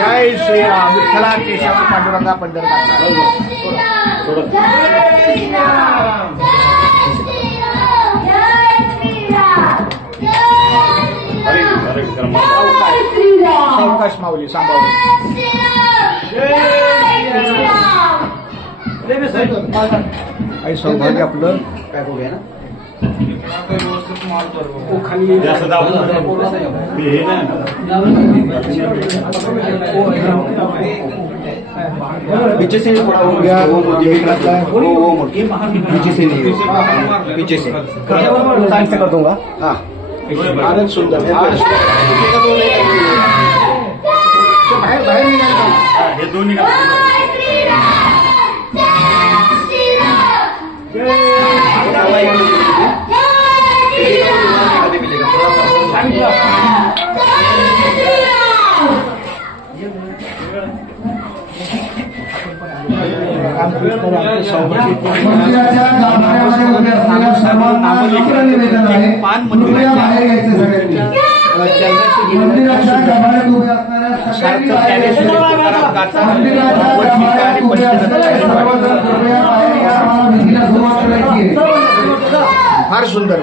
जय श्रीराम. विठ्ठला केशव पांडुरंगा पंढरनाथ. सावकाश माऊली सांभाळून. आई सौभाग्य आपलं काय बघूया ना. पीछे से हो गया वो पीछे से नहीं पीछे से कर दूंगा. हाँ आनंद सुंदर है. बाहेर बाहेर निघाल हे दोन्ही फार सुंदर.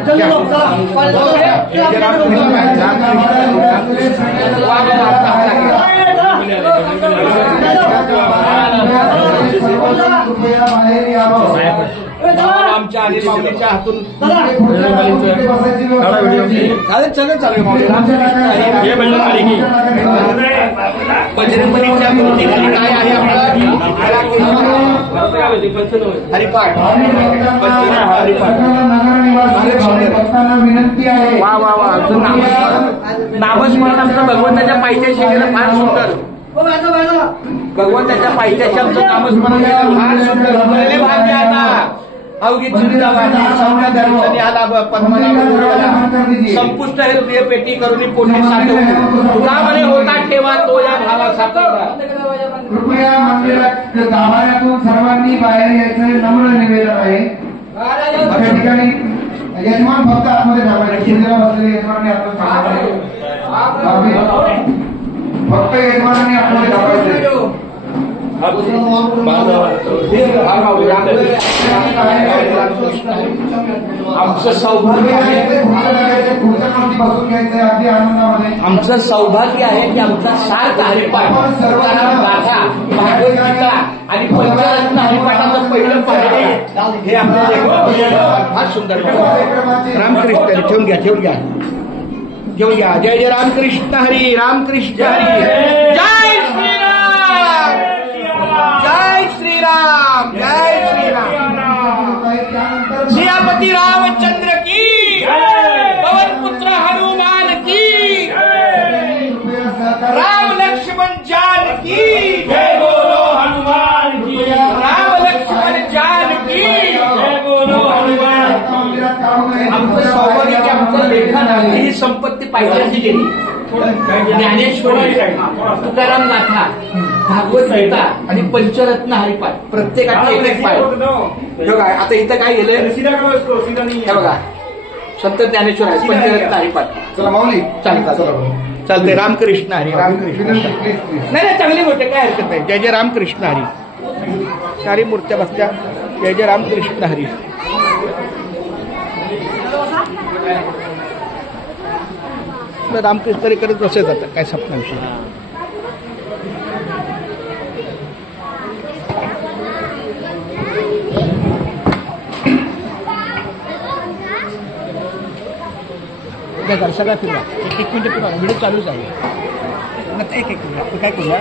आमच्या आधी माऊलीच्या हातून चालेल चालेल बजरंगबलीच्या मूर्तीखाली काय आहे हरिपाठ. वा वा वा. नामस्मरण आमचं भगवंताच्या पायथ्याशी गेलं फार सुंदर. भगवंताच्या पायथ्याशी आमचं नामस्मरण फार सुंदर. पहिले भाग्य आता अवघी चिंतावाणी सौम्य दर्शनी आला पद्मनाभ संपुष्ट हृदय पेटी करून कोणी साठवून तुला म्हणे होता ठेवा तो या भावा सापडला. कृपया मंदिरात गाभाऱ्यातून सर्वांनी बाहेर यायचं नम्र निवेदन आहे. अशा ठिकाणी यजमान फक्त आतमध्ये थांबायचे. मंदिरात बसलेले यजमानांनी आतमध्ये थांबायचे. फक्त यजमानांनी आतमध्ये थांबायचे. आमचं सौभाग्य आहे. आमचं सौभाग्य आहे की आमचा सार्थ हरिपाठ गाथा भागवत गीता आणि पंचरत्न हरिपाठाचं पहिलं पाहिजे हे आपल्याला फार सुंदर. रामकृष्ण ठेवून घ्या ठेवून घ्या घेऊन घ्या. जय जय रामकृष्ण हरी. रामकृष्ण हरी. जय श्रीराम. जय श्रीराम. जय श्रीराम. सियापति रामचंद्र की. पवन पुत्र हनुमान की. राम लक्ष्मण जान की. जय बोलो हनुमान की. राम लक्ष्मण जान की. जय बोलो हनुमान की. आमचं सौभाग्य आमचं लेखन आहे. ही संपत्ती पाहिजे अशी गेली. ज्ञानेश्वरी तुकाराम गाथा भागवत गीता आणि पंचरत्न हरिपाठ प्रत्येकाचे एक एक पाय. बघा आता इथं काय गेलं हे बघा संत ज्ञानेश्वर आहे पंचरत्न हरिपाठ. चला माऊली चालते. रामकृष्ण हरी. रामकृष्ण नाही चांगली गोष्ट काय हरकत नाही. जय जय रामकृष्ण हरी. सारी मूर्त्या बसल्या. जय जय रामकृष्ण हरी. रामकृष्ण तरी करत बसत जातात काय सपना विषय. सगळ्या फिरवा एक मिनिट फिरवा. व्हिडिओ चालूच आहे. एक मिनिट काय करूया